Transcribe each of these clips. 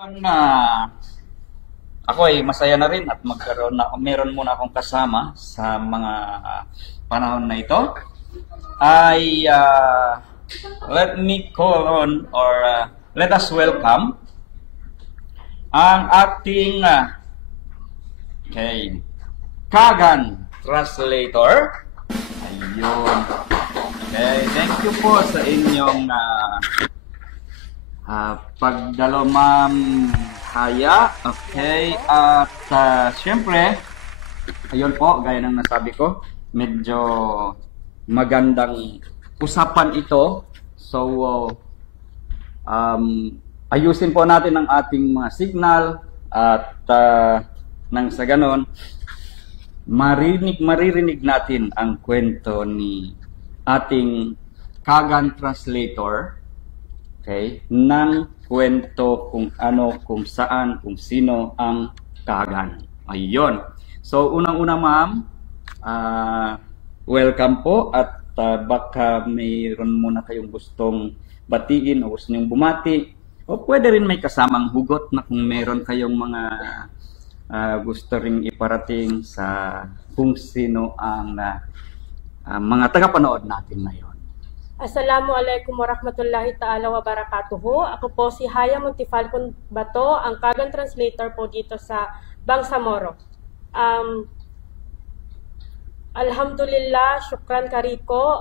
Na ako ay masaya na rin at meron muna akong kasama sa mga panahon na ito ay let me call on or let us welcome ang ating Kagan translator. Ayun. Okay, thank you po sa inyong pagdalo, Ma'am Haya. Okay, at syempre, ayun po, gaya ng nasabi ko, medyo magandang usapan ito. So, ayusin po natin ang ating mga signal at nang sa ganon, maririnig natin ang kwento ni ating Kagan translator. Okay, ng kwento kung ano, kung saan, kung sino ang Kagan. Ayun. So, unang-una, ma'am, welcome po at baka mayroon muna kayong gustong batiin o gusto niyong bumati o pwede rin may kasamang hugot na kung meron kayong mga gusto ring iparating sa kung sino ang mga tagapanood natin ngayon. Assalamualaikum warahmatullahi ta'ala wa barakatuhu. Ako po si Haya Montifalcon Bato, ang Kagan translator po dito sa Bangsamoro. Alhamdulillah, syukran kariko,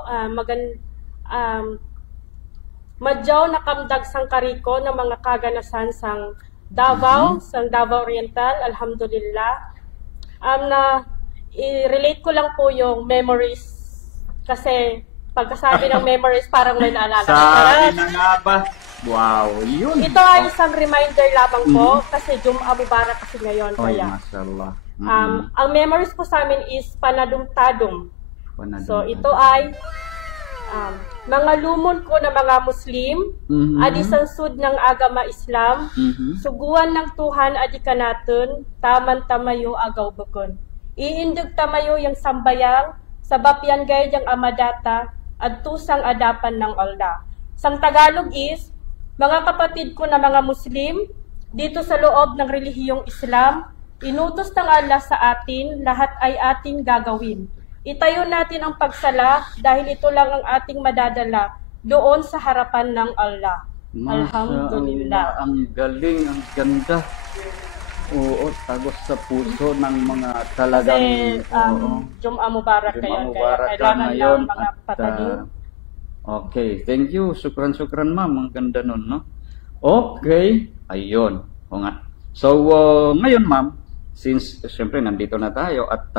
madyaw nakamdag sang kariko ng mga kaganasan sang Davao, sang Davao Oriental, alhamdulillah. Na i-relate ko lang po yung memories kasi pagkasabi ng memories parang may naalala. Sabi na nga ba? Wow, yun. Ito ay isang reminder lamang po kasi Jum'a Mubarak kasi ngayon. Kaya, mashallah. ang memories po sa amin is Panadum-Tadum. So ito ay mga lumon ko na mga Muslim, adisang sud ng agama Islam, suguan ng Tuhan adikanaton, taman tamayo agaw bakon. Iindog tamayo yung sambayang, sabapyan gay yung amadata, at tusang adapan ng Allah. Sang Tagalog is, mga kapatid ko na mga Muslim, dito sa loob ng relihiyong Islam, inutos ng Allah sa atin, lahat ay ating gagawin. Itayo natin ang pagsala dahil ito lang ang ating madadala doon sa harapan ng Allah. Alhamdulillah. Ang galing, ang ganda. Oo, tagos sa puso ng mga talagang Jum'a Mubarak kayo. Mubarak Kailangan ngayon ng mga patalim. Okay, thank you. Shukran, ma'am. Ang ganda nun, no? Okay, ayun. O nga. So, ngayon, ma'am, since siyempre nandito na tayo at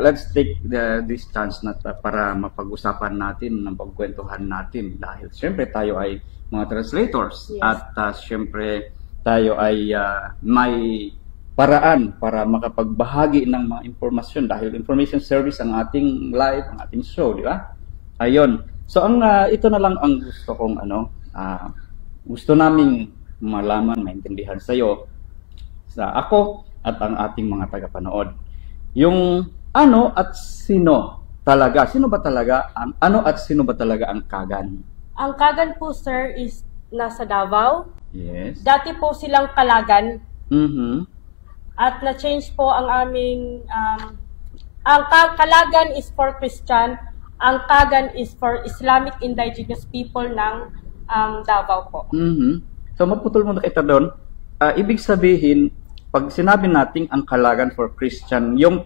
let's take this chance na para mapag-usapan natin, mapagkwentuhan natin dahil siyempre tayo ay mga translators at siyempre tayo ay may paraan para makapagbahagi ng mga impormasyon dahil information service ang ating live, ang ating show, di ba? Ayun. So ito na lang ang gusto kong gusto naming malaman, maintindihan sa iyo, sa ako at ang ating mga tagapanood. Yung ano at sino talaga? Sino ba talaga ang ano at sino ba talaga ang Kagan? Ang Kagan po, sir, is nasa Davao. Yes. Dati po silang Kalagan. At na-change po ang aming ang Kalagan is for Christian, ang Kagan is for Islamic indigenous people ng Davao po. So maputol mo na kita doon. Ibig sabihin, pag sinabi nating ang Kalagan for Christian, yung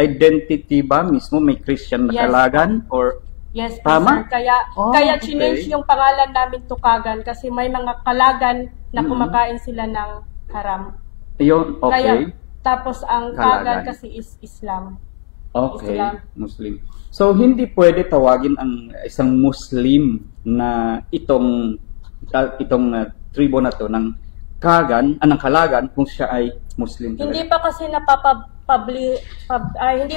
identity ba mismo may Christian na Kalagan or yes, tama? Sir. Kaya change yung pangalan namin to Kagan kasi may mga Kalagan na kumakain sila ng haram. Yun, okay. Kaya, tapos ang Kagan kasi is Islam. Okay, Islam. Muslim. So hindi pwede tawagin ang isang Muslim na itong tribo na to ng Kagan, ng Kalagan kung siya ay Muslim. Hindi pa kasi hindi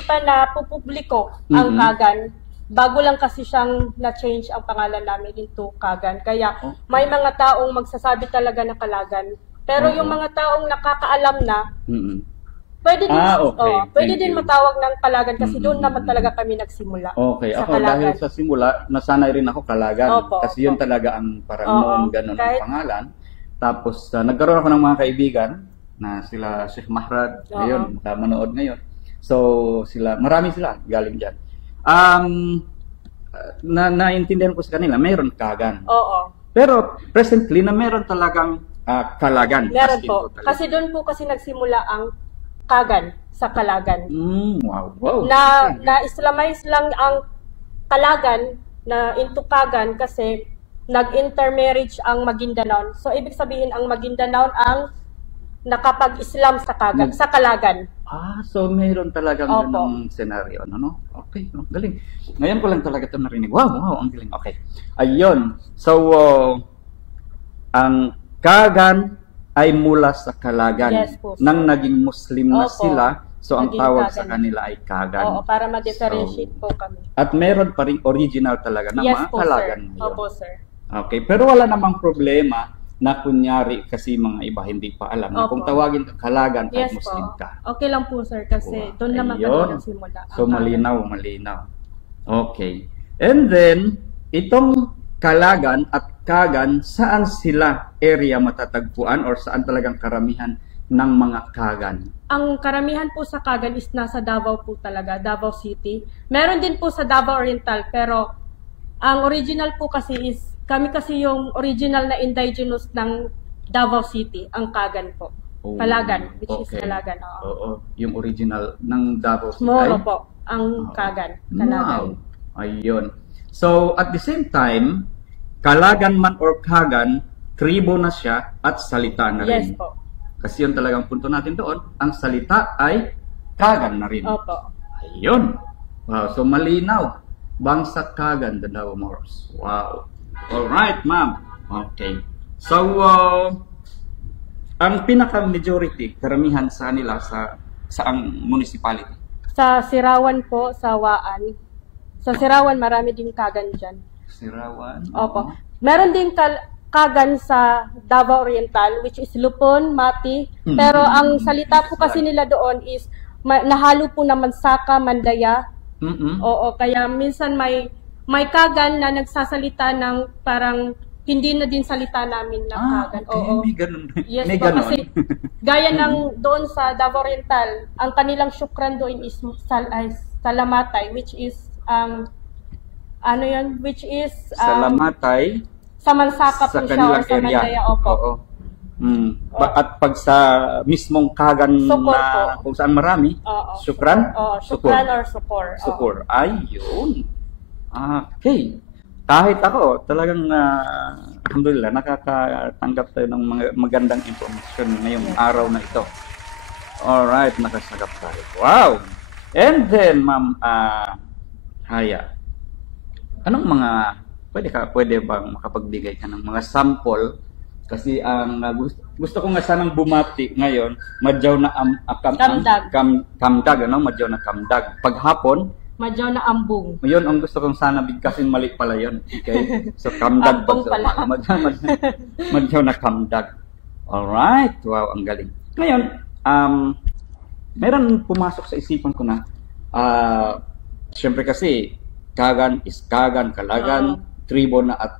pa napupubliko ang Kagan. Bago lang kasi siyang na-change ang pangalan namin into Kagan. Kaya may mga taong magsasabi talaga na Kalagan. Pero yung mga taong nakakaalam na, pwede din, pwede din matawag ng Kalagan kasi doon naman talaga kami nagsimula. Okay, sa ako Kalagan. dahil sa simula, nasanay rin ako Kalagan. Opo, kasi yun talaga ang parang noon ganun ang pangalan. Tapos nagkaroon ako ng mga kaibigan na sila Sheikh Mahrad, ngayon, manood ngayon. So marami sila galing diyan. Naintindihan ko sa kanila, mayroon Kagan. Oo. Pero presently na mayroon talagang Kalagan. Meron po. Kasi doon po kasi nagsimula ang Kagan sa Kalagan. Wow. Na-Islamize lang ang Kalagan na into Kagan kasi nag-intermarriage ang Maguindanao. So ibig sabihin ang Maguindanao ang nakapag-Islam sa Kalagan. So mayroon talagang ganung senaryo, no? Okay, galing. Ngayon ko lang talaga ito narinig. Wow, ang galing. Okay. Ayun. So ang Kagan ay mula sa Kalagan. Yes po, nang naging Muslim na sila, so ang naging tawag Kagan sa kanila ay Kagan. Oo, para ma-differentiate po kami. At meron pa rin original talaga ng mga Kalagan. Sir. Opo, sir. Okay, pero wala namang problema na kunyari kasi mga iba hindi pa alam na kung tawagin ka Kalagan at Muslim ka. Okay lang po, sir, kasi doon naman kami nagsimula. So malinaw. Okay. And then, itong Kalagan at Kagan, saan sila area matatagpuan or saan talagang karamihan ng mga Kagan? Ang karamihan po sa Kagan is nasa Davao po talaga, Davao City. Meron din po sa Davao Oriental, pero ang original po kasi is, kami kasi yung original na indigenous ng Davao City, ang Kagan po. Kalagan, which is Kalagan. Oo, yung original ng Davao City. Moro po, ang Kagan, Kalagan. Wow. Ayun. So, at the same time, Kalagan man or Kagan, tribo na siya at salita na rin. Yes po. Kasi yun talagang punto natin doon, ang salita ay Kagan na rin. Opo. Ayun. Wow, so malinaw. Bangsa Kagan, the Davao Moros. Wow. Alright, ma'am. Okay. So, ang pinaka-majority, karamihan sa nila sa saang municipality? Sa Sirawan po, sa Waan. Sa Sirawan, marami din Kagan dyan. Sirawan? Opo. Meron din Kagan sa Davao Oriental, which is Lupon, Mati. Pero ang salita po kasi nila doon is nahalo po naman Saka, Mandaya. Oo, kaya minsan may Kagan na nagsasalita ng parang hindi na din salita namin ng Kagan. Okay. Oo. May ganun. Yes may po, ganun. kasi gaya ng doon sa Davao Oriental, ang kanilang syukran doon is Salamatay, which is which is Salamatay sa Mansaka po siya or sa Mandaya, opo. Oo. At pag sa mismong Kagan Sukor na po. kung saan marami, Syukran? Syukran or Sukor. Sukor. Ayun. Okay. Kahit ako, talagang alhamdulillah, nakakatanggap tayo ng mga magandang impormasyon ngayong araw na ito. Alright, nakasagap tayo. Wow! And then, Ma'am Haya, anong mga, pwede bang makapagbigay ka ng mga sample? Kasi ang gusto ko nga sanang bumati ngayon, madyaw na kamdag, madyaw na kamdag. Paghapon, madyaw na ambong. Yun ang gusto kong sana bigkasin, mali pala yun. Okay? So kamdag ambong pala. Madyaw na kamdag. Alright, wow, ang galing. Ngayon, meron pumasok sa isipan ko na, siyempre kasi, Kagan is Kagan, Kalagan, tribo na at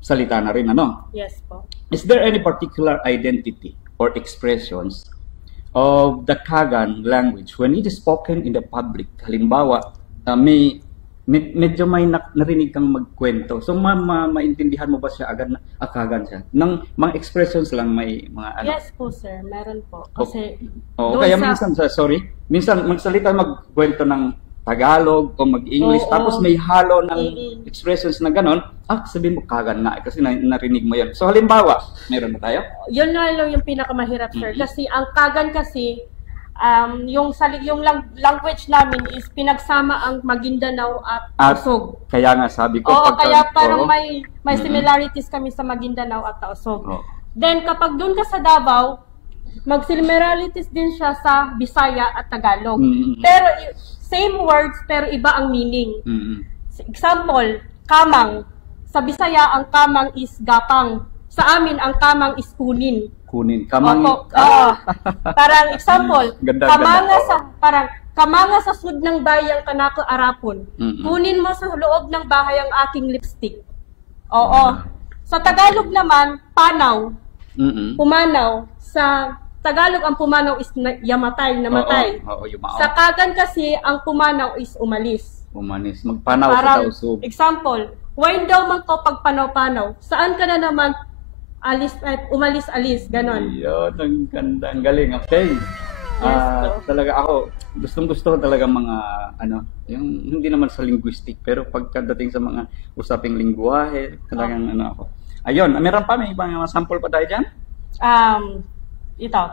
salita na rin, ano? Yes po. Is there any particular identity or expressions of the Kagan language when it is spoken in the public? Halimbawa, medyo may narinig kang magkwento. So, maintindihan mo ba siya agad na Kagan siya? Nang mga expressions lang may mga ano? Yes po, sir. Meron po. Kasi kaya minsan magsalita, magkwento ng Tagalog o mag-English, tapos may halo ng expressions na gano'n, sabihin mo Kagan na, kasi narinig mo yun. So halimbawa, meron na tayo? Yun nga lang yung pinakamahirap, sir. Kasi ang Kagan kasi, yung language namin is pinagsama ang Maguindanao at Tausug. Kaya nga sabi ko. Kaya parang may similarities kami sa Maguindanao at Tausug. Then kapag doon ka sa Davao, mag-similarities din siya sa Bisaya at Tagalog. Pero same words pero iba ang meaning. Example, kamang. Sa Bisaya ang kamang is gapang. Sa amin ang kamang is kunin. Kamang. Parang example, kamanga sa sud ng bayang kanako arapon. Kunin mo sa loob ng bahay ang aking lipstick. Sa Tagalog naman, panaw. Pumanaw. Sa Tagalog, ang pumanaw is yamatay, namatay. Oo, yumao. Sa Kagan kasi, ang pumanaw is umalis. Umanis. Magpanaw sa Parang, tausog. example, wine daw man ko pag panaw-panaw. Saan ka na naman umalis-alis, ganon. Ayun, ang ganda. Ang galing. Okay. Talaga ako, gustong-gusto ko talaga mga, yung hindi naman sa linguistic, pero pagkadating sa mga usaping lingwahe, talagang ako. Ayun, meron pa, may ibang sample pa tayo dyan? Ito.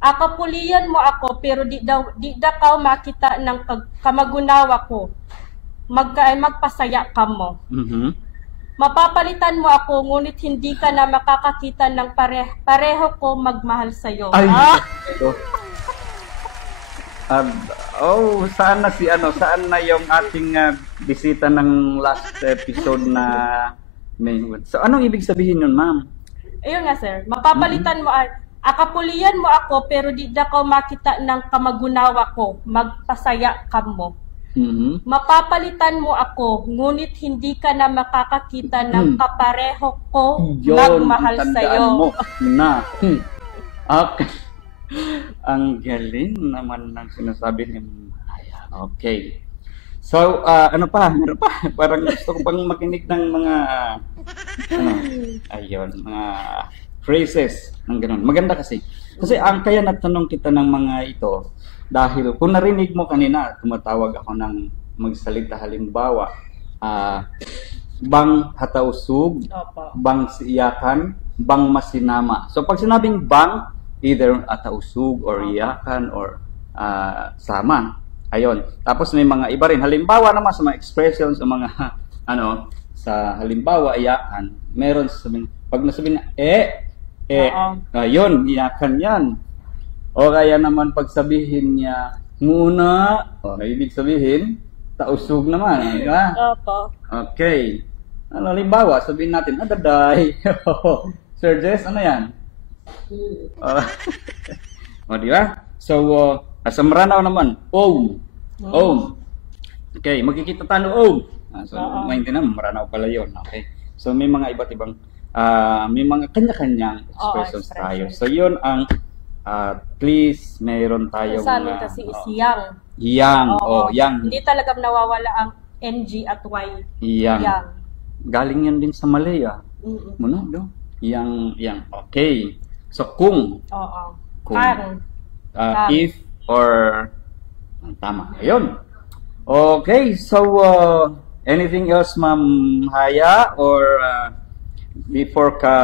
Akapulian mo ako, pero di daw ka makita ng kamagunawa ko. Magpasaya ka mo. Mapapalitan mo ako, ngunit hindi ka na makakakita ng pareho ko magmahal sa'yo. Ay, ito. Saan na yung ating bisita ng last episode na Maywood? So, anong ibig sabihin nun, ma'am? Ayun nga, sir. Mapapalitan mo, akapulian mo ako, pero di na ko makita ng kamagunawa ko. Magpasaya ka mo. Mapapalitan mo ako, ngunit hindi ka na makakakita ng kapareho ko magmahal sa'yo. Mo na. Okay. Ang galing naman ng sinasabi ni Maya. Okay. So, ano pa? Meron pa? Parang gusto ko pang makinig ng mga mga phrases ng ganun. Maganda kasi. Kasi kaya nagtanong kita ng mga ito dahil kung narinig mo kanina, tumatawag ako ng magsalita halimbawa, bang hatausug, bang iyakan, bang masinama. So, pag sinabing bang, either atausug or iyakan or sama. Ayun. Tapos may mga iba rin. Halimbawa naman sa mga expressions, sa mga sa halimbawa iyakan, meron sabihin, pag nasabihin na ayun, iyakan yan. O kaya naman pag sabihin niya muna, ibig sabihin tausug naman, di ba? Opo. Okay. Halimbawa, sabihin natin, adaday. Sir Jess, ano yan? Di ba? So, sa Maranaw naman, Om. Okay, magkikita tayo, Om. So, maintindihan, Maranaw pala yun. Okay. So, may mga iba't ibang, may mga kanya-kanyang expressions tayo. So, yun ang, please, mayroon tayong... Sa amin kasi is yang. Yang, yang. Hindi talaga nawawala ang NG at Y. Yang. Galing yan din sa Malay, Muno, do? Yang. Okay. So, kung. Kung. If or tama. Ayun. Okay. So, anything else, Ma'am Haya? Or before ka,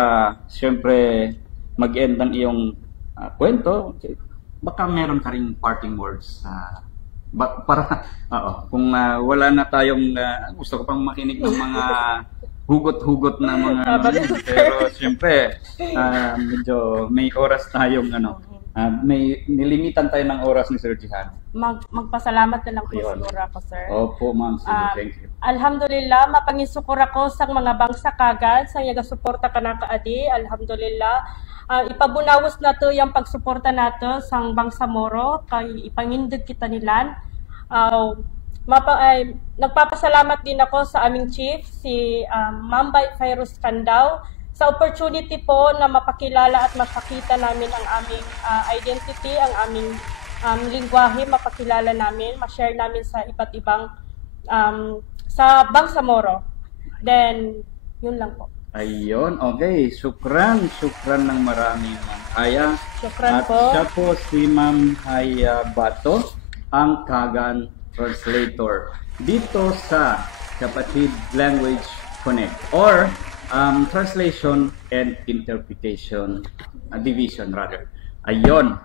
siyempre, mag-end ng iyong kwento, baka meron ka ring parting words. Para, kung wala na tayong, gusto ko pang makinig ng mga hugot-hugot na mga pero siyempre medyo may oras tayong may nilimitan tayo ng oras ni Sir Jihan. Magpasalamat na lang po siguro ako, sir. Opo, ma'am. Thank you. Alhamdulillah, mapangisukor ako sa mga bangsa kagad sa yaga-suporta ka na kaadi. Alhamdulillah. Ipabunawas na to yung pagsuporta nato sa bangsa Moro kay ipangindig kita nilan. Nagpapasalamat din ako sa aming chief, si Mambay Fairuz Candao, sa opportunity po na mapakilala at mapakita namin ang aming identity, ang aming lingwahe, mapakilala namin, ma-share namin sa iba't ibang sa Bangsamoro. Then, yun lang po. Ayun, okay. Syukran ng marami, Ma'am Haya. Syukran at po. Siya po si Ma'am Haya Bato, ang Kagan translator dito sa Kapatid Language Connect or Translation and Interpretation Division rather. Ayun.